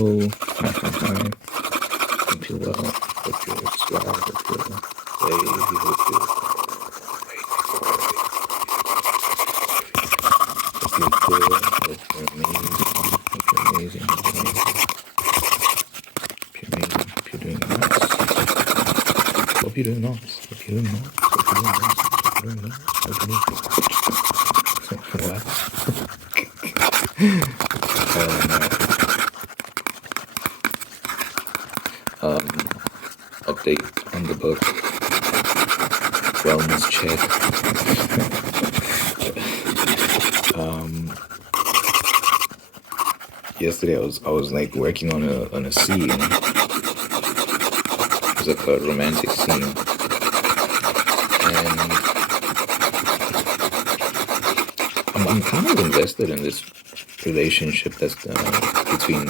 hello. Hi. Hope you're well. Hope you're swell. Hope you're lazy. Hope you're good. Hope you're amazing. Hope you're amazing. Hope you're amazing. Hope you're doing nice. Hope you're doing nice. Hope you're doing nice. Hope you're doing nice. Hope you're doing nice. Hope you're doing nice. What? Update on the book. Wellness check. Yesterday I was like working on a scene. It was like a romantic scene, and I'm kind of invested in this relationship that's between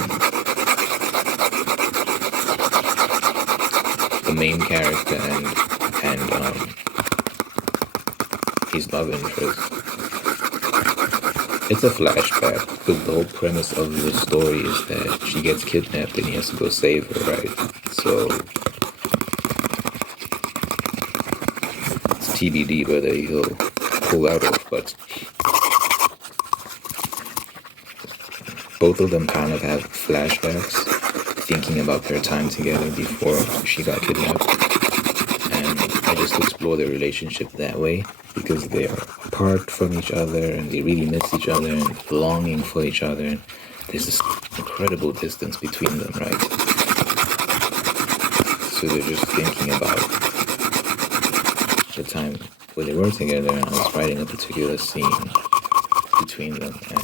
the main character and his love interest. It's a flashback because the whole premise of the story is that she gets kidnapped and he has to go save her, right? So it's TBD whether he'll pull out of, but both of them kind of have flashbacks thinking about their time together before she got kidnapped. And I just explore their relationship that way because they are apart from each other and they really miss each other and longing for each other, and there's this incredible distance between them, right? So they're just thinking about the time when they were together, and I was writing a particular scene between them, and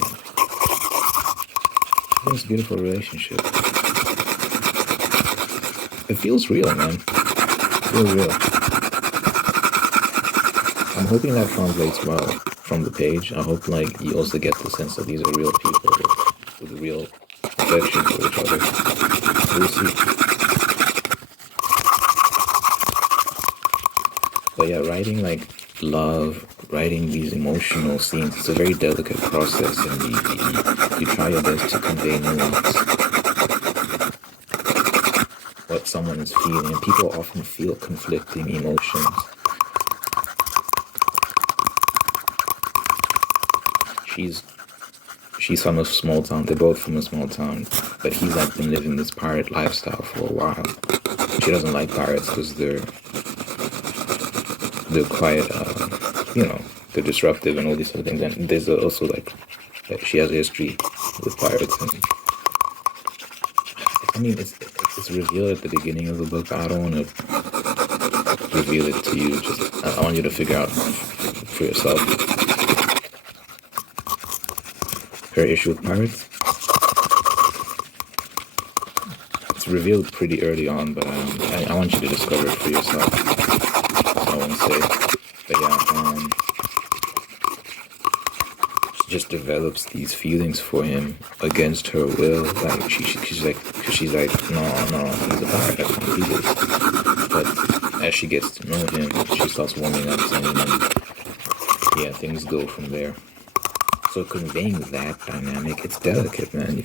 it's a beautiful relationship. It feels real, man. It feels real. I'm hoping that translates well from the page. I hope like you also get the sense that these are real people with real affection for each other. We'll see. But yeah, writing like love, writing these emotional scenes, it's a very delicate process, and you try your best to convey nuance, what someone is feeling, and people often feel conflicting emotions. She's from a small town. They're both from a small town, but he's like been living this pirate lifestyle for a while. She doesn't like pirates because they're quite, they're disruptive and all these other things. And there's also like she has a history with pirates. And I mean, it's revealed at the beginning of the book. I don't want to reveal it to you. Just I want you to figure out for yourself. Her issue with pirates. It's revealed pretty early on, but I want you to discover it for yourself. I won't say, but yeah, she just develops these feelings for him against her will. Like she's like, no, he's a pirate. I can't do this. But as she gets to know him, she starts warming up to him, and yeah, things go from there. So conveying that dynamic, it's delicate, man.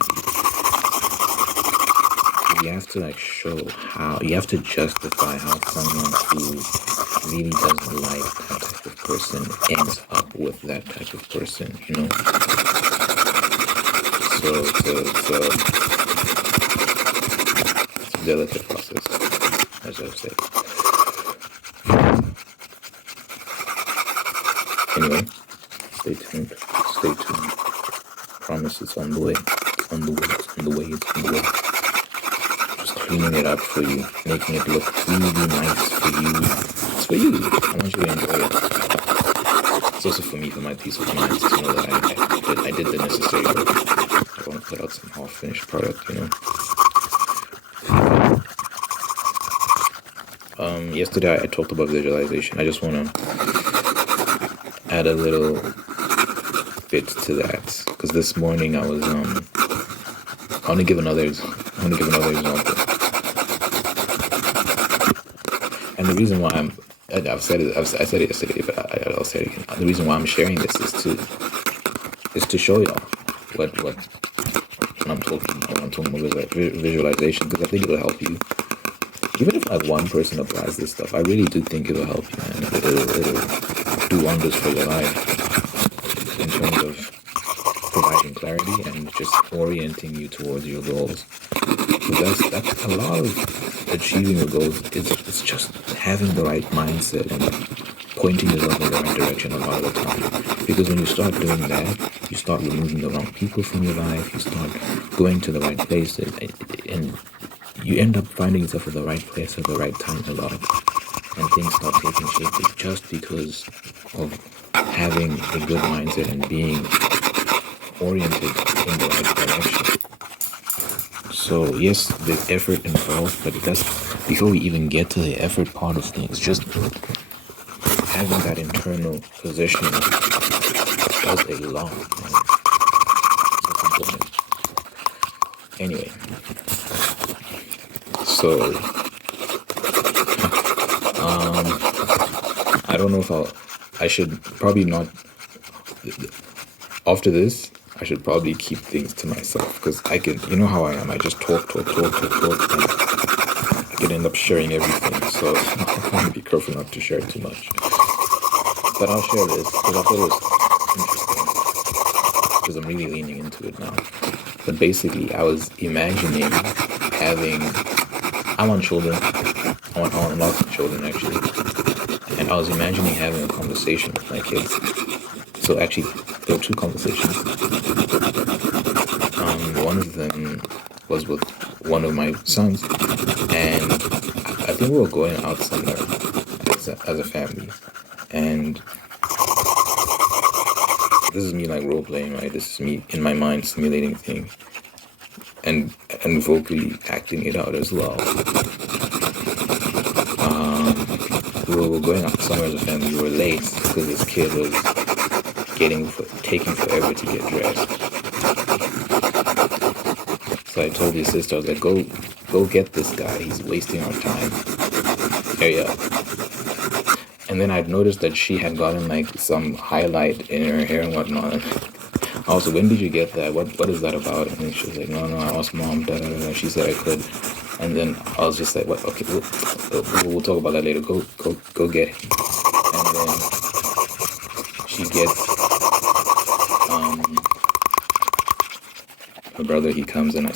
You have to like show how, you have to justify how someone who really doesn't like that type of person ends up with that type of person, you know? So it's a delicate process, as I've said. Anyway, stay tuned. Promise it's on the way. It's on the way. Just cleaning it up for you, making it look really nice for you. It's for you. I want you to enjoy it. It's also for me, for my peace of mind, to know that I did the necessary work. I want to put out some half-finished product, you know. Yesterday I talked about visualization. I just want to add a little bit to that, because this morning I was I want to give another example. And the reason why I said it yesterday, but I'll say it again. The reason why I'm sharing this is to show y'all what I'm talking mental visualization, because I think it'll help you. Even if like one person applies this stuff, I really do think it'll help you, man. It'll do wonders for your life in terms of providing clarity and just orienting you towards your goals. Because that's a lot of achieving your goals. It's just having the right mindset and pointing yourself in the right direction a lot of the time. Because when you start doing that, you start removing the wrong people from your life. You start going to the right places, and you end up finding yourself at the right place at the right time a lot. And things start taking shape just because of having a good mindset and being oriented in the right direction. So yes, there's effort involved, but that's before we even get to the effort part of things, just having that internal positioning does a lot. Anyway, so I don't know if I should probably not. After this, I should probably keep things to myself, because I can, you know how I am. I just talk, and I can end up sharing everything. So I want to be careful not to share too much. But I'll share this because I thought it was interesting, because I'm really leaning into it now. But basically, I was imagining having. I want children. I want lots of children, actually. And I was imagining having a conversation with my kids. So actually, there were two conversations. One of them was with one of my sons, and I think we were going out somewhere as a family. And this is me like role playing, right? This is me in my mind simulating things and vocally acting it out as well. We were going out somewhere as a family. We were late because this kid was taking forever to get dressed. So I told his sister, I was like, go get this guy. He's wasting our time. Hurry up. And then I'd noticed that she had gotten like some highlight in her hair and whatnot. I was like, when did you get that? What is that about? And she was like, no, I asked mom. Da, da, da. She said I could. And then I was just like, what? Okay, we'll talk about that later. Go get him. And then she gets my brother. He comes and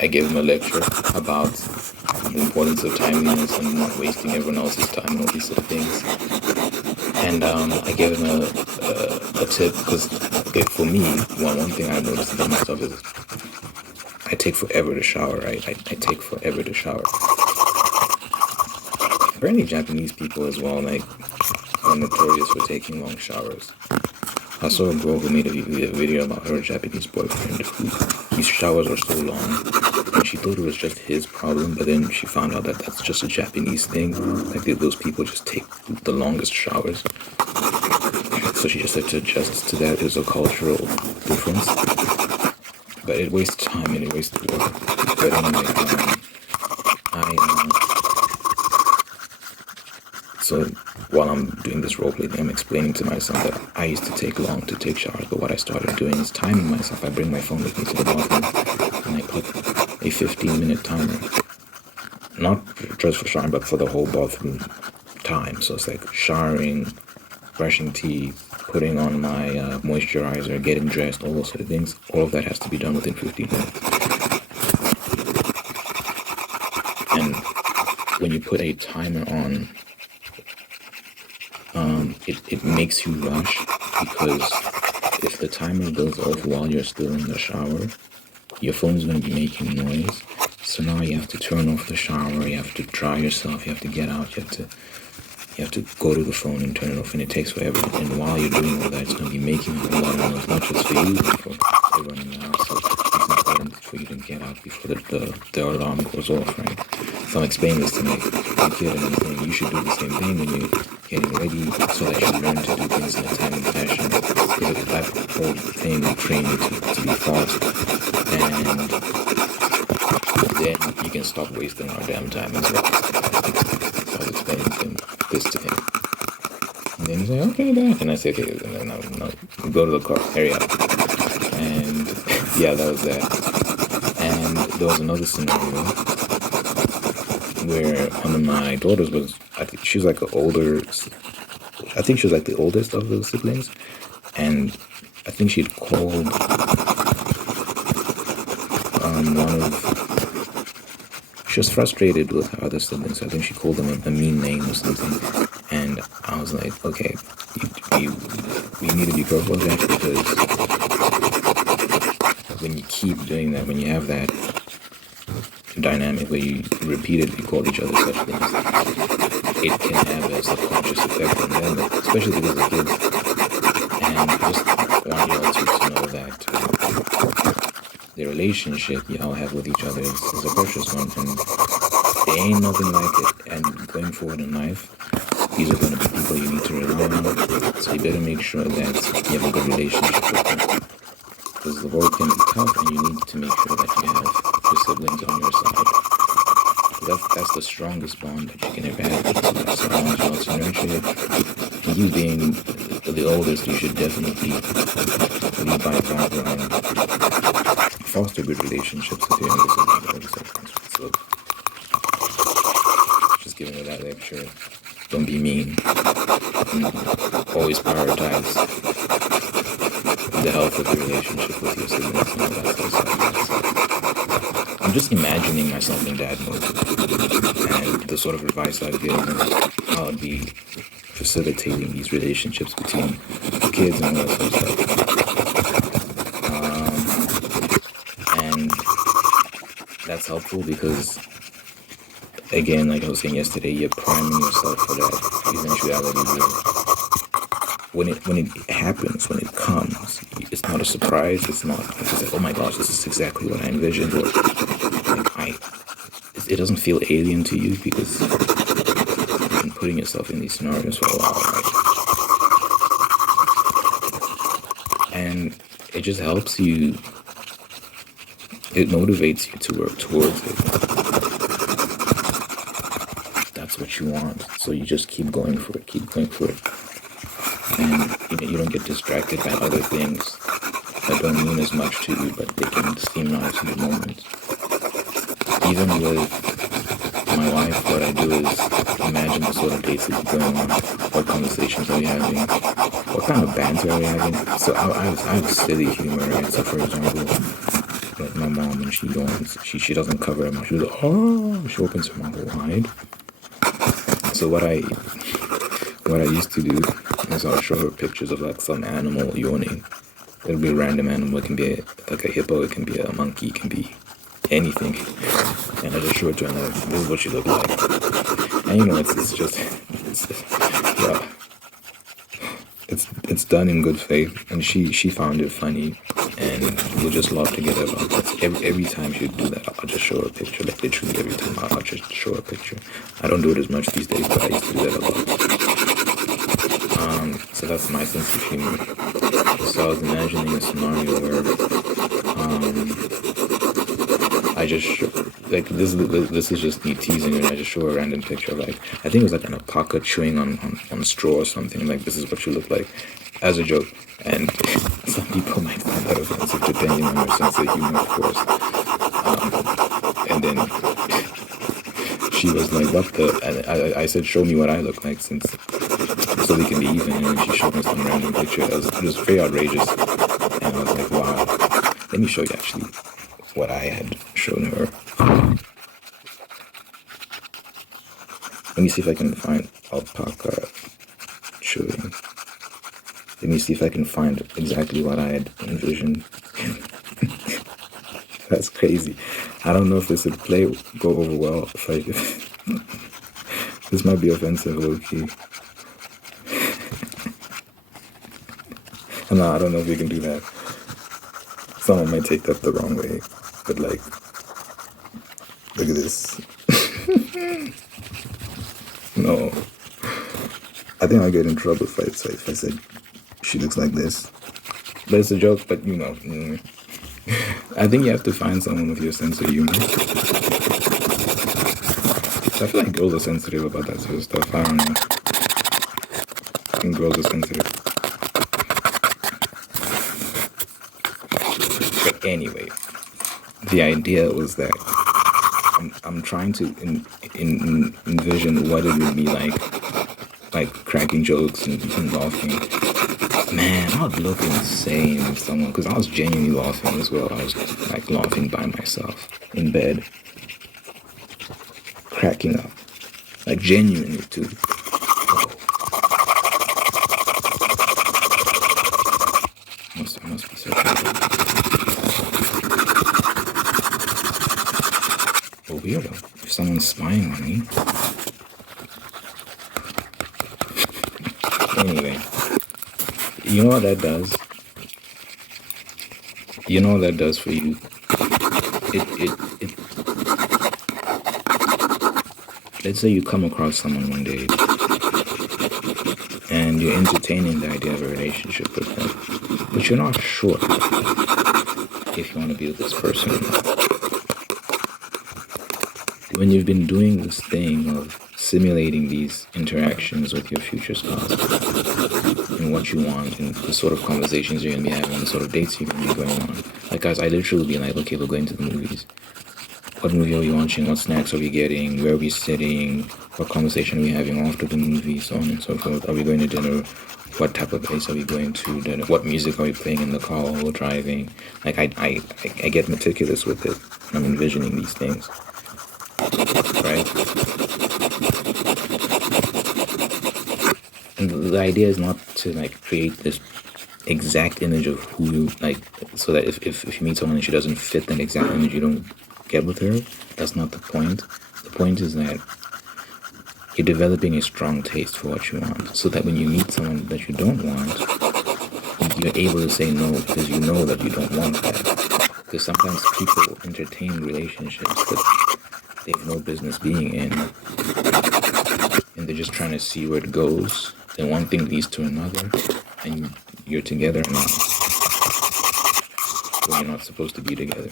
I give him a lecture about the importance of timeliness and not wasting everyone else's time and all these sort of things. And I gave him a tip, because for me, one thing I noticed about myself is I take forever to shower, right? I take forever to shower. Apparently Japanese people as well, like, are notorious for taking long showers. I saw a girl who made a video about her Japanese boyfriend whose showers are so long, and she thought it was just his problem, but then she found out that that's just a Japanese thing. Like, those people just take the longest showers. So she just had to adjust to that. There's a cultural difference. But it wastes time and it wastes work. But anyway, so while I'm doing this role play thing, I'm explaining to myself that I used to take long to take showers, but what I started doing is timing myself. I bring my phone with me to the bathroom and I put a 15-minute timer. Not just for showering, but for the whole bathroom time. So it's like showering, brushing teeth, putting on my moisturizer, getting dressed, all those sort of things. All of that has to be done within 15 minutes. And when you put a timer on, it makes you rush, because if the timer goes off while you're still in the shower, your phone's going to be making noise. So now you have to turn off the shower, you have to dry yourself, you have to get out, you have to go to the phone and turn it off, and it takes forever. And while you're doing all that, it's going to be making a lot of noise, not just for you, but for everyone in the house. So it's important for you to get out before the alarm goes off, right? So I'm explaining this to my kid, and I'm saying you should do the same thing when you're getting ready, so that you learn to do things in a timely fashion. Because that whole thing will train you to be fast, and then you can stop wasting our damn time as well. So I was explaining this to him. And then he's like, okay, Dad. And I said, okay, no, go to the car, hurry up. And yeah, that was that. And there was another scenario where one of my daughters was, I think she was like I think she was like the oldest of the siblings, and I think she'd called she was frustrated with her other siblings. So I think she called them a mean name or something, and I was like, okay, you need to be careful of that, because when you keep doing that, when you have that dynamic where you repeatedly call each other such things, it can have a subconscious effect on them, especially because they're kids. And I just want y'all to know that the relationship y'all have with each other is a precious one, and there ain't nothing like it. And going forward in life, these are going to be people you need to rely on, so you better make sure that you have a good relationship with them, because the world can be tough, and you need to make sure that you have your siblings on your side. That's the strongest bond that you can ever have. So I want y'all to nurture it. And you being the oldest, you should definitely lead by example and foster good relationships with your younger siblings. So just giving you that lecture. Don't be mean. Always prioritize the health of your relationship with your siblings and all that stuff. I'm just imagining myself in dad mode, and the sort of advice I'd give and how I'd be facilitating these relationships between the kids and all that sort of stuff. And that's helpful because, again, like I was saying yesterday, you're priming yourself for that eventuality where when it happens, when it comes, it's not a surprise. It's not like, oh my gosh, this is exactly what I envisioned. Or like it doesn't feel alien to you because you've been putting yourself in these scenarios for a while, right? And it just helps you. It motivates you to work towards it. That's what you want. So you just keep going for it, and you don't get distracted by other things that don't mean as much to you, but they can seem nice in the moment. Even with my wife, what I do is imagine the sort of dates that are going on, what conversations are we having, what kind of banter are we having. So I have silly humor, right? So for example, like my mom, when she yawns, she doesn't cover her mouth. She's like, oh, she opens her mouth wide. So what I used to do is I'll show her pictures of like some animal yawning. It'll be a random animal. It can be like a hippo. It can be a monkey. It can be anything. And I just show it to her like, this is what you look like. And it's done in good faith. And she found it funny, and we'll just laugh together about that. Every time she would do that, I'll just show her a picture. Like literally every time I'll just show her a picture. I don't do it as much these days, but I used to do that a lot. So that's my sense of humor. So I was imagining a scenario where I just like this is just me teasing her, and I just show her a random picture, like I think it was like an alpaca chewing on straw or something, like this is what you look like, as a joke. And some people might find that offensive depending on your sense of humor, of course. And then she was like, what the, and I said, show me what I look like, so we can be even. And she showed me some random picture. It was very outrageous, and I was like, wow. Let me show you actually what I had shown her. Let me see if I can find alpaca chewing. Let me see if I can find exactly what I had envisioned. That's crazy. I don't know if this would go over well. This might be offensive, low key. No, I don't know if we can do that. Someone might take that the wrong way. But like, look at this. No. I think I'll get in trouble if I said she looks like this. But it's a joke, but you know. I think you have to find someone with your sense of humor. I feel like girls are sensitive about that sort of stuff. I don't know. I think girls are sensitive. But anyway, the idea was that I'm trying to envision what it would be like cracking jokes and laughing. Man, I would look insane if someone, because I was genuinely laughing as well. I was like laughing by myself in bed, cracking up, like genuinely too. Must be so cool. Oh, weirdo. If someone's spying on me. Anyway, you know what that does? You know what that does for you? It let's say you come across someone one day and you're entertaining the idea of a relationship with them, but you're not sure if you want to be with this person or not. When you've been doing this thing of simulating these interactions with your future spouse and what you want and the sort of conversations you're going to be having, the sort of dates you're going to be going on. Like, guys, I literally be like, okay, we're going to the movies. What movie are we watching? What snacks are we getting? Where are we sitting? What conversation are we having after the movie? So on and so forth. Are we going to dinner? What type of place are we going to dinner? What music are we playing in the car while we're driving? Like, I get meticulous with it. I'm envisioning these things. Right? And the idea is not to like create this exact image of who you like, so that if you meet someone and she doesn't fit that exact image, you don't get with her. That's not the point. The point is that you're developing a strong taste for what you want, so that when you meet someone that you don't want, you're able to say no because you know that you don't want that. Because sometimes people entertain relationships that they have no business being in, and they're just trying to see where it goes. Then one thing leads to another, and you're together now when you're not supposed to be together.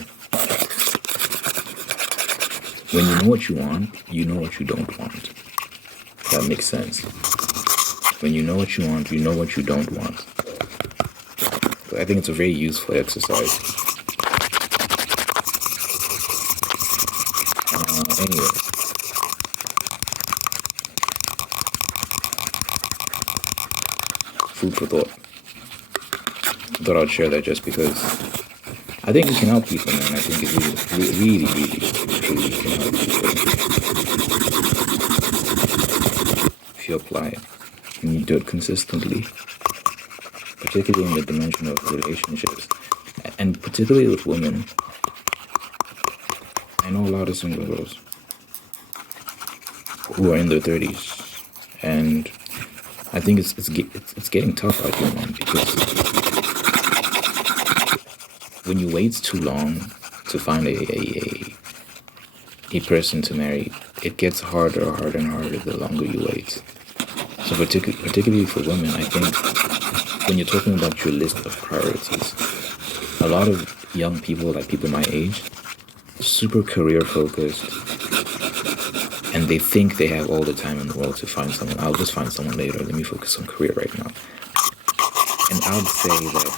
When you know what you want, you know what you don't want. That makes sense. When you know what you want, you know what you don't want. But I think it's a very useful exercise. Anyway. Food for thought. I thought I'd share that just because I think it can help people, man. I think it really, truly can help people if you apply it and you do it consistently, particularly in the dimension of relationships, and particularly with women. I know a lot of single girls who are in their 30s, and I think it's getting tough out here, man, because when you wait too long to find a person to marry, it gets harder and harder the longer you wait. So particularly for women, I think when you're talking about your list of priorities, a lot of young people, like people my age, super career focused, and they think they have all the time in the world to find someone. I'll just find someone later. Let me focus on career right now. And I would say that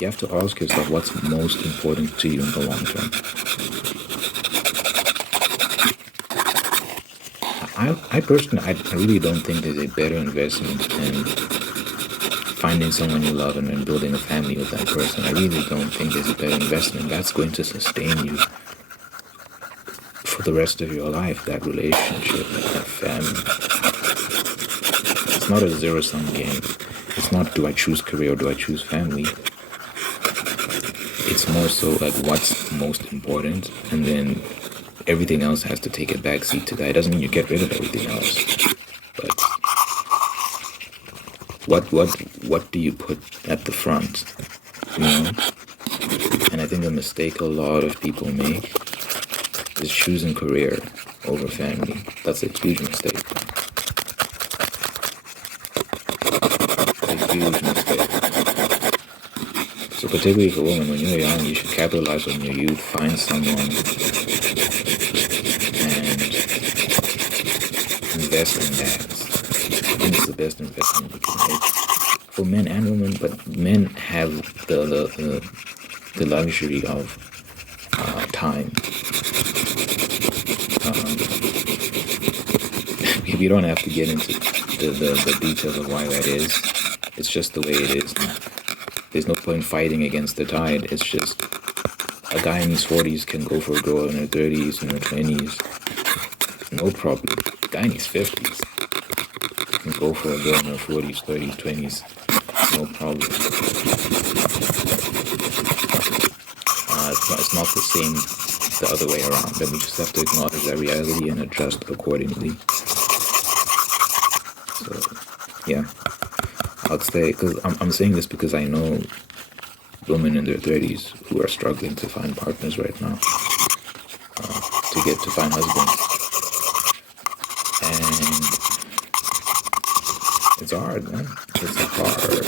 you have to ask yourself what's most important to you in the long term. I personally, I really don't think there's a better investment in finding someone you love and then building a family with that person. I really don't think there's a better investment that's going to sustain you for the rest of your life, that relationship, that family. It's not a zero-sum game. It's not, do I choose career or do I choose family? It's more so like what's most important, and then everything else has to take a backseat to that. It doesn't mean you get rid of everything else, but what do you put at the front, you know? And I think a mistake a lot of people make is choosing career over family. That's a huge mistake. A huge mistake. So particularly for women, when you're young, you should capitalize on your youth, find someone, and invest in that. I think it's the best investment you can make for men and women, but men have the luxury of time. We don't have to get into the details of why that is. It's just the way it is. There's no point fighting against the tide. It's just a guy in his 40s can go for a girl in her 30s, in her 20s. No problem. A guy in his 50s can go for a girl in her 40s, 30s, 20s. No problem. It's not the same the other way around. Then we just have to acknowledge that reality and adjust accordingly. So, yeah. I'd say, because I'm saying this because I know women in their 30s who are struggling to find partners right now, to find husbands. And it's hard, man. It's hard.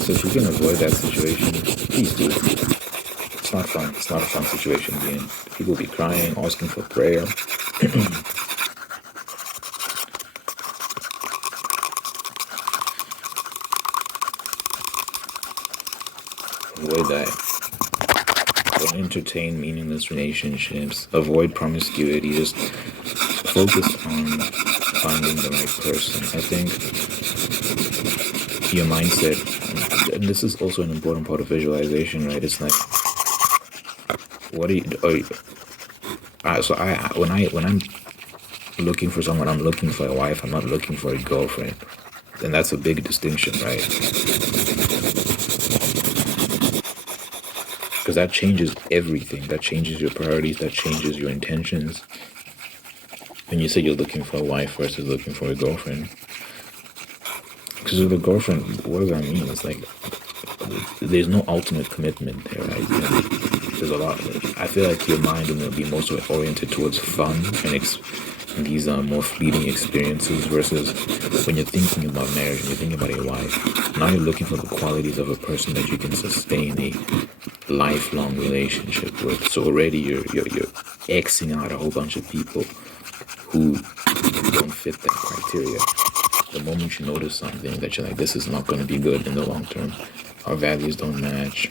So if you can avoid that situation, please do. It's not fun. It's not a fun situation to be in. People will be crying, asking for prayer. Avoid that. Don't entertain meaningless relationships. Avoid promiscuity. Just focus on finding the right person. I think your mindset, and this is also an important part of visualization, right? It's like, what do you? When I'm looking for someone, I'm looking for a wife. I'm not looking for a girlfriend, and that's a big distinction, right? Because that changes everything. That changes your priorities. That changes your intentions. When you say you're looking for a wife versus looking for a girlfriend. Because with a girlfriend, what does that mean? It's like, there's no ultimate commitment there, right? There's a lot. I feel like your mind will be most oriented towards fun and these are more fleeting experiences versus when you're thinking about marriage and you're thinking about a wife. Now you're looking for the qualities of a person that you can sustain a lifelong relationship with. So already you're Xing out a whole bunch of people who don't fit that criteria. The moment you notice something that you're like, this is not going to be good in the long term, our values don't match,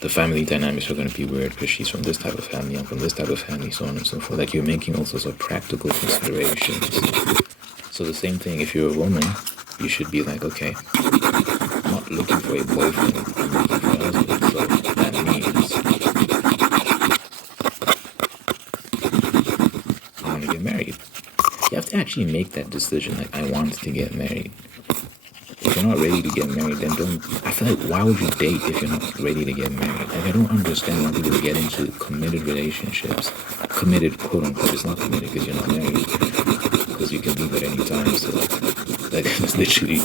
the family dynamics are going to be weird because she's from this type of family, I'm from this type of family, so on and so forth. Like, you're making all sorts of practical considerations. So the same thing, if you're a woman, you should be like, okay, I'm not looking for a boyfriend, I'm looking for a husband. So that means I want to get married. You have to actually make that decision, like, I want to get married. If you're not ready to get married, then don't. I feel like, why would you date if you're not ready to get married? Like, I don't understand why people get into committed relationships. Committed, quote unquote. It's not committed because you're not married. Because you can leave at any time. So, like, it's literally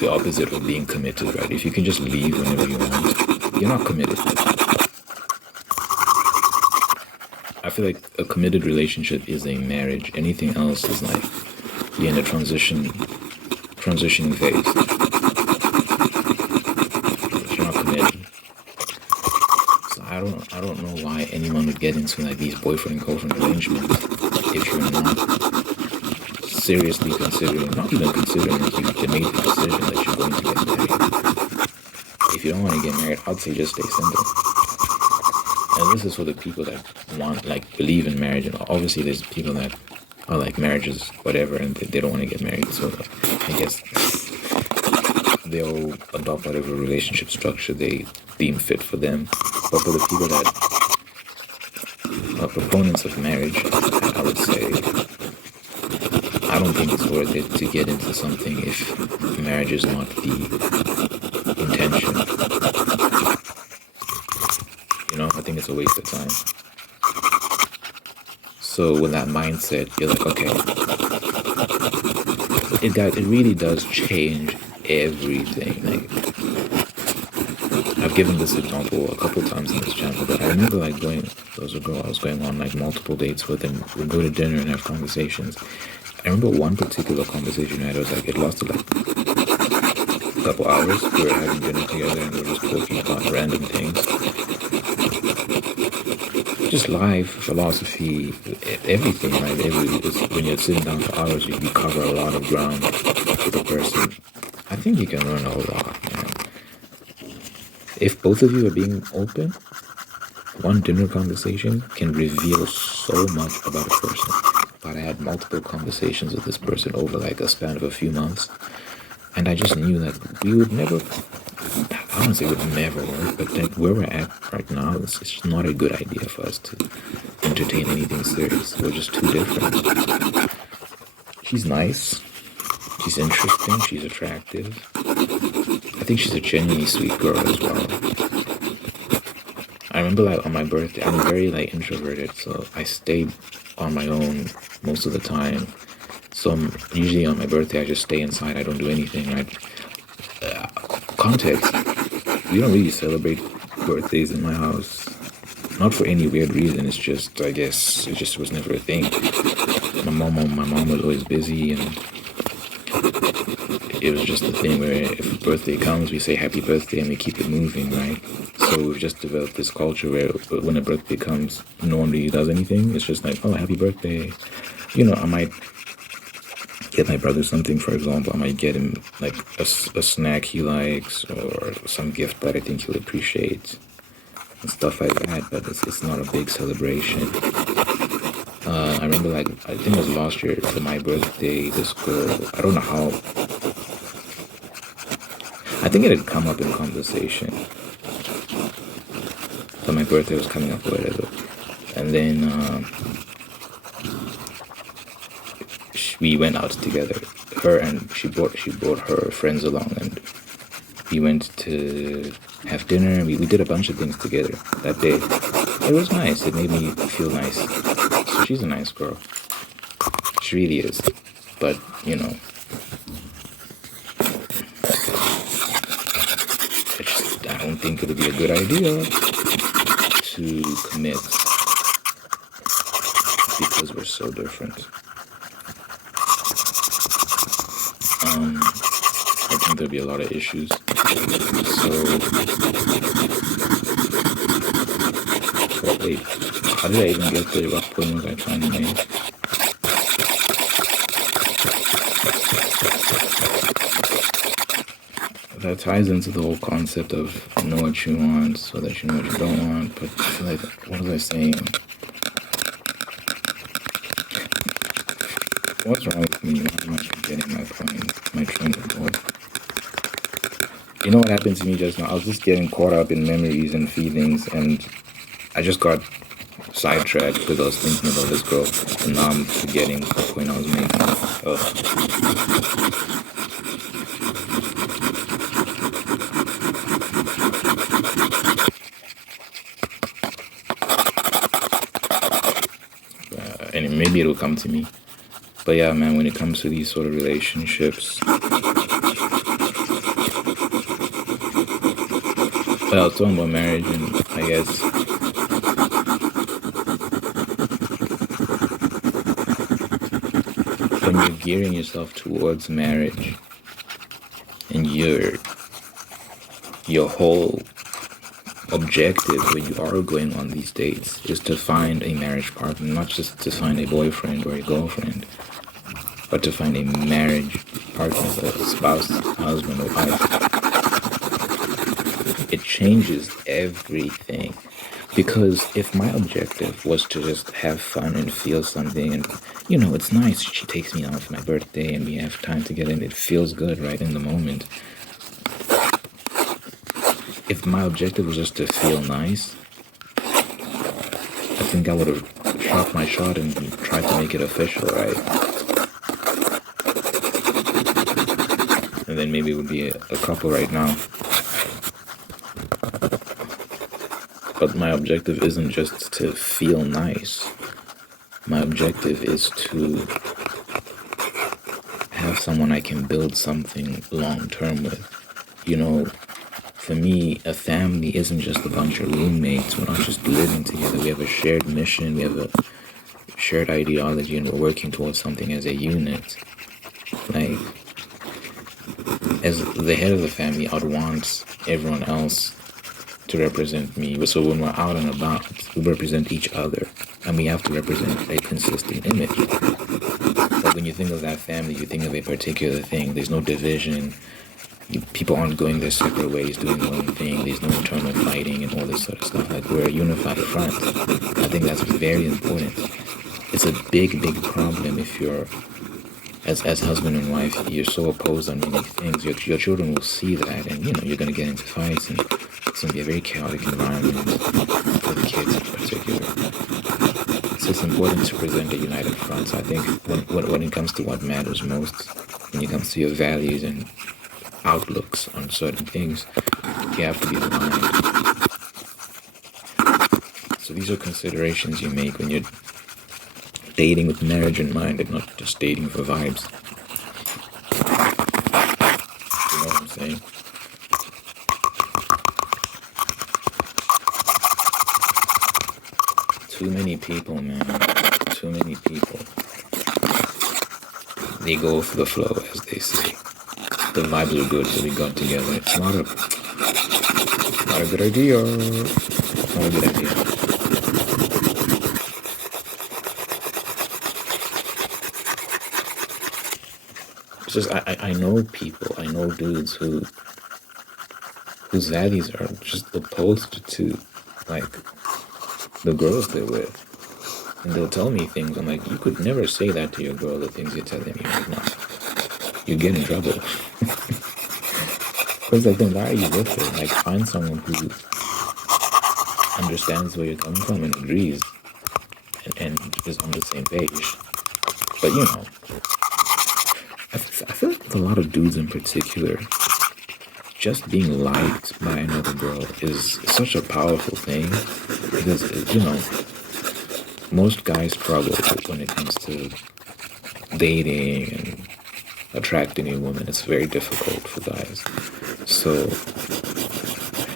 the opposite of being committed, right? If you can just leave whenever you want, you're not committed. I feel like a committed relationship is a marriage. Anything else is like you're in a transitioning phase. But you're not committed. So I don't know why anyone would get into like these boyfriend and girlfriend arrangements if you're not seriously considering, not even considering if you made the decision that you're going to get married. If you don't want to get married, I'd say just stay single. And this is for the people that want, like, believe in marriage. And obviously there's people that are like, marriages, whatever, and they don't want to get married. So I guess they'll adopt whatever relationship structure they deem fit for them. But for the people that are proponents of marriage, I would say, I don't think it's worth it to get into something if marriage is not the intention. You know, I think it's a waste of time. So with that mindset, you're like, okay, it really does change everything. Like, I've given this example a couple times in this channel, but I remember like there was a girl I was going on like multiple dates with, and we'd go to dinner and have conversations. I remember one particular conversation we had, it lasted like a couple hours. We were having dinner together and we were just talking about random things. Just life, philosophy, everything, right? When you're sitting down for hours, you cover a lot of ground with a person. I think you can learn a lot, man. if both of you are being open, one dinner conversation can reveal so much about a person. But I had multiple conversations with this person over like a span of a few months, and I just knew that we would never, I don't say it would never work, but that where we're at right now, it's just not a good idea for us to entertain anything serious. We're just too different. She's nice, she's interesting, she's attractive. I think she's a genuinely sweet girl as well. I remember like on my birthday, I'm very like introverted, so I stayed on my own most of the time. So usually on my birthday, I just stay inside. I don't do anything, right? Context, we don't really celebrate birthdays in my house. Not for any weird reason. It's just, I guess, it just was never a thing. My mom was always busy, and it was just a thing where if a birthday comes, we say happy birthday and we keep it moving, right? So we've just developed this culture where when a birthday comes, no one really does anything. It's just like, oh, happy birthday. You know, I might get my brother something, for example. I might get him like a snack he likes or some gift that I think he'll appreciate and stuff like that, but it's not a big celebration. I remember like, I think it was last year for my birthday, this girl, I don't know how, I think it had come up in conversation that my birthday was coming up or whatever. And then we went out together. Her and she brought her friends along, and we went to have dinner. We did a bunch of things together that day. It was nice. It made me feel nice. So she's a nice girl. She really is. But, you know, I don't think it would be a good idea to commit because we're so different. I think there'll be a lot of issues. So, wait, how did I even get there? What point was I trying to make? That ties into the whole concept of know what you want so that you know what you don't want. But like, what was I saying? What's wrong with me? Why am I forgetting my point, my train of thought? You know what happened to me just now? I was just getting caught up in memories and feelings, and I just got sidetracked because I was thinking about this girl, and now I'm forgetting the point I was making. And maybe it'll come to me. But yeah, man, when it comes to these sort of relationships, well, I was talking about marriage, and I guess when you're gearing yourself towards marriage, and your whole objective when you are going on these dates is to find a marriage partner, not just to find a boyfriend or a girlfriend, but to find a marriage partner, a spouse, husband, or wife. It changes everything. Because if my objective was to just have fun and feel something, and you know, it's nice, she takes me out for my birthday and we have time together and it feels good right in the moment. If my objective was just to feel nice, I think I would have shot my shot and tried to make it official, right? And then maybe it would be a couple right now. But my objective isn't just to feel nice. My objective is to have someone I can build something long-term with. You know, for me, a family isn't just a bunch of roommates. We're not just living together. We have a shared mission. We have a shared ideology, and we're working towards something as a unit. Like, as the head of the family, I'd want everyone else to represent me. So when we're out and about, we represent each other, and we have to represent a consistent image. But when you think of that family, you think of a particular thing. There's no division. people aren't going their separate ways, doing their own thing. There's no internal fighting and all this sort of stuff. Like, we're a unified front. I think that's very important. It's a big, big problem if you're, as husband and wife, you're so opposed on many things. Your children will see that, and you're going to get into fights, and it's going to be a very chaotic environment for the kids in particular. So it's important to present a united front. So I think when it comes to what matters most, when it comes to your values and outlooks on certain things, you have to be aligned. So these are considerations you make when you're dating with marriage in mind and not just dating for vibes. You know what I'm saying? Too many people, man. Too many people. They go with the flow, as they say. The vibes are good, so we got together. It's not a good idea. It's not a good idea. It's just I know people, I know dudes whose values are just opposed to like the girls they're with. And they'll tell me things. I'm like, you could never say that to your girl, the things you're telling me right now. You get in trouble. Because like, then why are you with her? Like, find someone who understands where you're coming from and agrees and is on the same page. But I feel like with a lot of dudes in particular, just being liked by another girl is such a powerful thing, because most guys struggle when it comes to dating and attracting a woman. It's very difficult for guys. So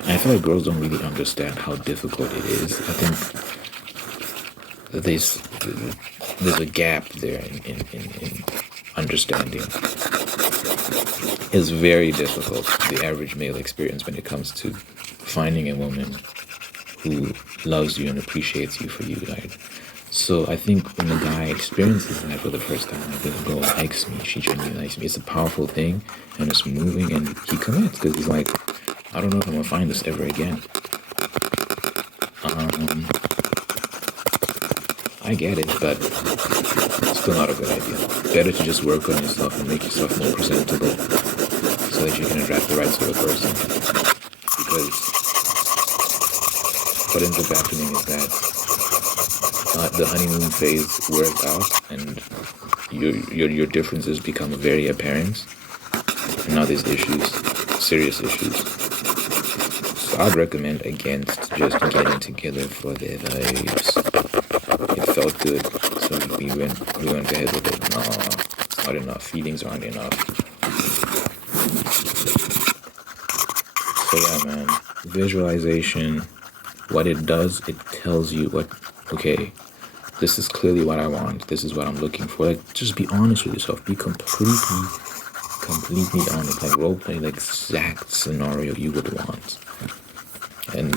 I feel like girls don't really understand how difficult it is. I think there's a gap there in understanding. It's very difficult, the average male experience, when it comes to finding a woman who loves you and appreciates you for you, right? So I think when a guy experiences that for the first time, like, this girl likes me, she genuinely likes me, it's a powerful thing, and it's moving, and he commits, because he's like, I don't know if I'm gonna find this ever again. I get it, but it's still not a good idea. Better to just work on yourself and make yourself more presentable so that you can attract the right sort of person. Because what ends up happening is that the honeymoon phase wears out, and your differences become very apparent. And now there's issues, serious issues. So I'd recommend against just getting together for the vibes. It felt good, so we went ahead with it. No, it's not enough. Feelings aren't enough. So yeah, man. Visualization, what it does, it tells you okay, this is clearly what I want. This is what I'm looking for. Like, just be honest with yourself. Be completely honest. Like, role play the exact scenario you would want. And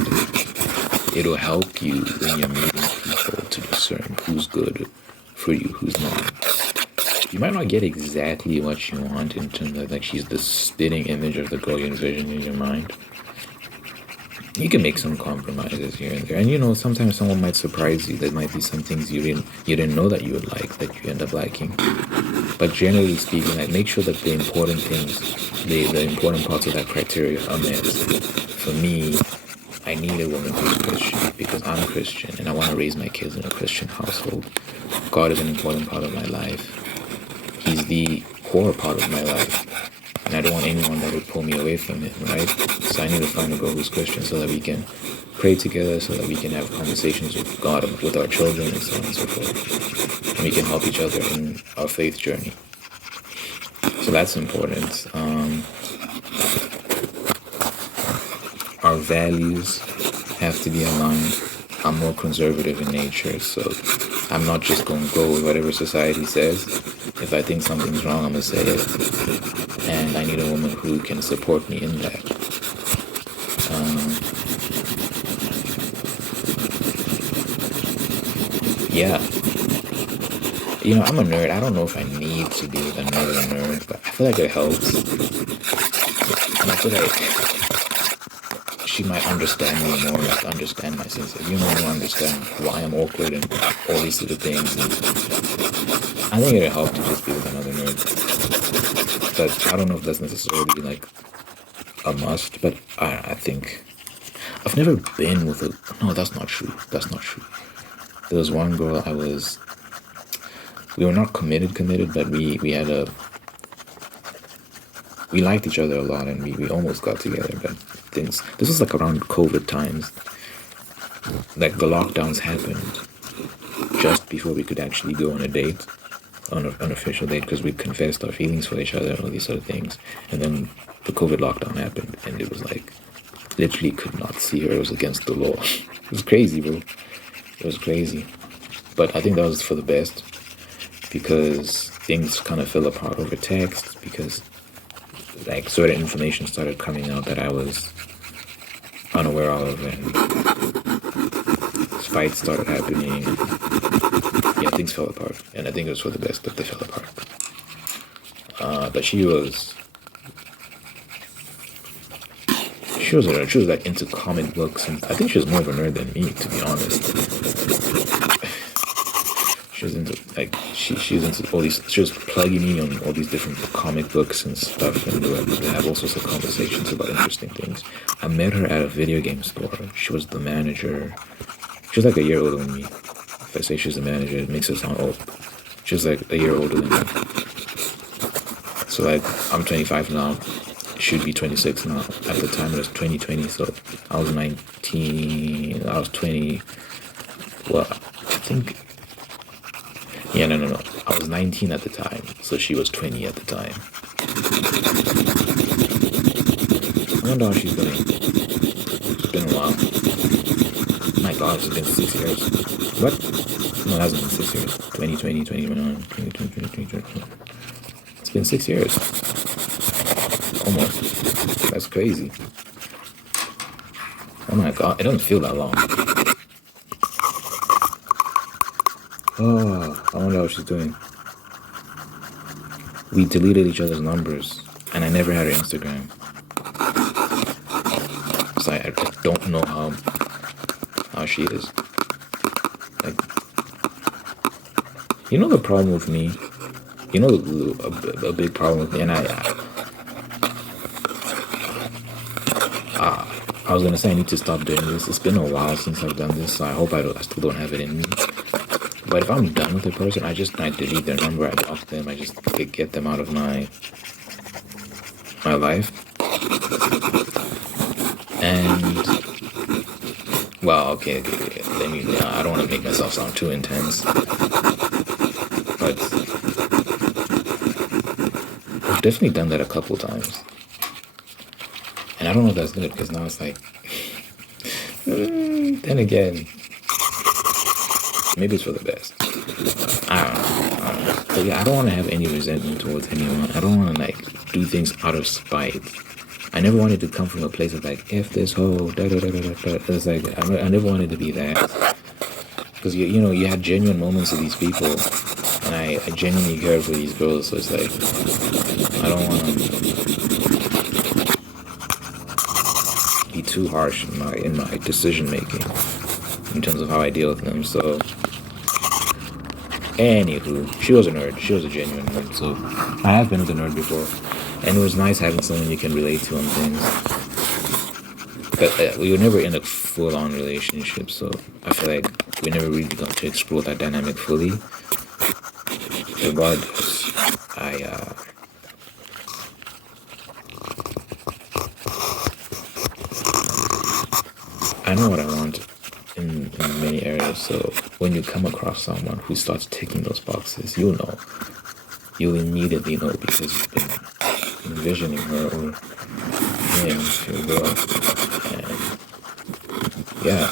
it'll help you when you're meeting people to discern who's good for you, who's not. You might not get exactly what you want in terms of, like, she's the spitting image of the girl you envision in your mind. You can make some compromises here and there, and sometimes someone might surprise you. There might be some things you didn't know that you would like, that you end up liking. But generally speaking, like, make sure that the important things, the important parts of that criteria are met. For me, I need a woman who's Christian because I'm Christian and I want to raise my kids in a Christian household. God is an important part of my life. He's the core part of my life. And I don't want anyone that would pull me away from him, right? So I need to find a girl who's Christian so that we can pray together, so that we can have conversations with God, with our children, and so on and so forth. And we can help each other in our faith journey. So that's important. Our values have to be aligned. I'm more conservative in nature, so I'm not just going to go with whatever society says. If I think something's wrong, I'm going to say it. And I need a woman who can support me in that. Yeah. I'm a nerd. I don't know if I need to be with another nerd, but I feel like it helps. And I feel like she might understand me more, like understand my sense of humor, more understand why I'm awkward and all these sort of things. And I think it'll help to just be with another nerd. But I don't know if that's necessarily like a must, but I think I've never been with a. No, that's not true. That's not true. There was one girl we were not committed, but we had a. We liked each other a lot and we almost got together, but things. This was like around COVID times. Like the lockdowns happened just before we could actually go on a date, on an official date, because we confessed our feelings for each other and all these sort of things. And then the COVID lockdown happened, and it was like, literally could not see her. It was against the law. It was crazy, bro. It was crazy. But I think that was for the best, because things kind of fell apart over text, because like certain information started coming out that I was unaware of, and fights started happening. Yeah, things fell apart, and I think it was for the best that they fell apart. But she was like into comic books, and I think she was more of a nerd than me, to be honest. She was into she was into all these. She was plugging me on all these different comic books and stuff, and we would have all sorts of conversations about interesting things. I met her at a video game store. She was the manager. She was like a year older than me. If I say she's the manager, it makes her sound old. She was like a year older than me. So like I'm 25 now. Should be 26 now. At the time it was 2020, so I was 19. I was 20. Well, I think. Yeah, no. I was 19 at the time, so she was 20 at the time. I wonder how she's doing. It's been a while. My God, it's been 6 years. What? No, it hasn't been 6 years. 2020, 2021, 2020. It's been 6 years. Almost. That's crazy. Oh my God, it doesn't feel that long. Oh, I wonder how she's doing. We deleted each other's numbers, and I never had her Instagram. So I don't know how she is. Like, you know the problem with me? You know a big problem with me, and I was gonna say I need to stop doing this. It's been a while since I've done this, so I hope I still don't have it in me. But if I'm done with a person, I delete their number, I block them, I just get them out of my life. And well, okay. I don't want to make myself sound too intense, but I've definitely done that a couple times. And I don't know if that's good, because now it's like, then again, maybe it's for the best. I don't know. But yeah, I don't want to have any resentment towards anyone. I don't want to like do things out of spite. I never wanted to come from a place of like, F this whole It's like, I never wanted to be that. Because you had genuine moments with these people, and I genuinely cared for these girls, so it's like, I don't want to be too harsh in my decision making in terms of how I deal with them. So anywho, she was a nerd. She was a genuine nerd. So I have been with a nerd before, and it was nice having someone you can relate to on things. But we were never in a full-on relationship, so I feel like we never really got to explore that dynamic fully. Regardless, I know what I want in many areas. So when you come across someone who starts ticking those boxes, you'll know. You'll immediately know, because you've been envisioning her or him, your girl. And yeah.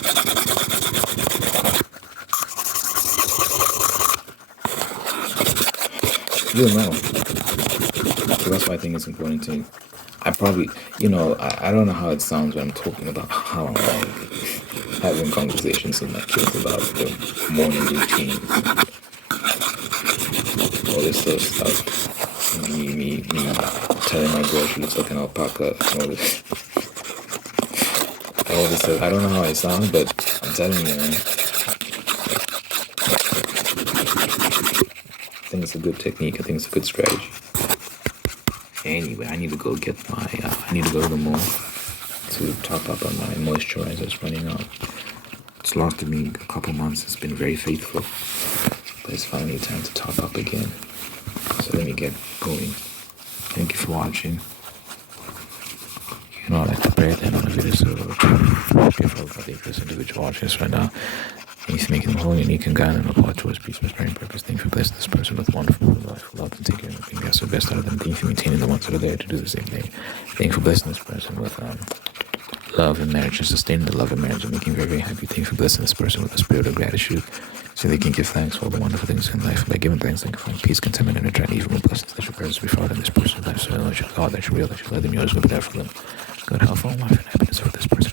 You'll know. So that's why I think it's important to. I probably, I don't know how it sounds when I'm talking about how I'm like having conversations with my kids about the morning routine, all this sort of stuff. Me me telling my girl she looks like an alpaca. All this, I don't know how I sound, but I'm telling you, man. I think it's a good technique. I think it's a good strategy. Anyway, I need to go get my, I need to go to the mall to top up on my moisturizer. It's running out. It's lasted me a couple months. It's been very faithful. But it's finally time to top up again. So let me get going. Thank you for watching. You know, I like to pray at the end of the video, so grateful for this individual watching this right now. He's making them whole, unique, and guiding and apply towards peace, prosperity, and purpose. Thank you for blessing this person with wonderful life, love, and taking everything that's the best out of them. Thank you for maintaining the ones that are there to do the same thing. Thank you for blessing this person with love and marriage and sustaining the love and marriage and making very, very happy. Thank you for blessing this person with a spirit of gratitude so they can give thanks for all the wonderful things in life. By giving thanks, thank you for peace, contentment, and attract even more blessings that your prayers be found in this person's life. So that you're God, that you're real, that you let them yours will be there for them. Good health, all life, and happiness for this person.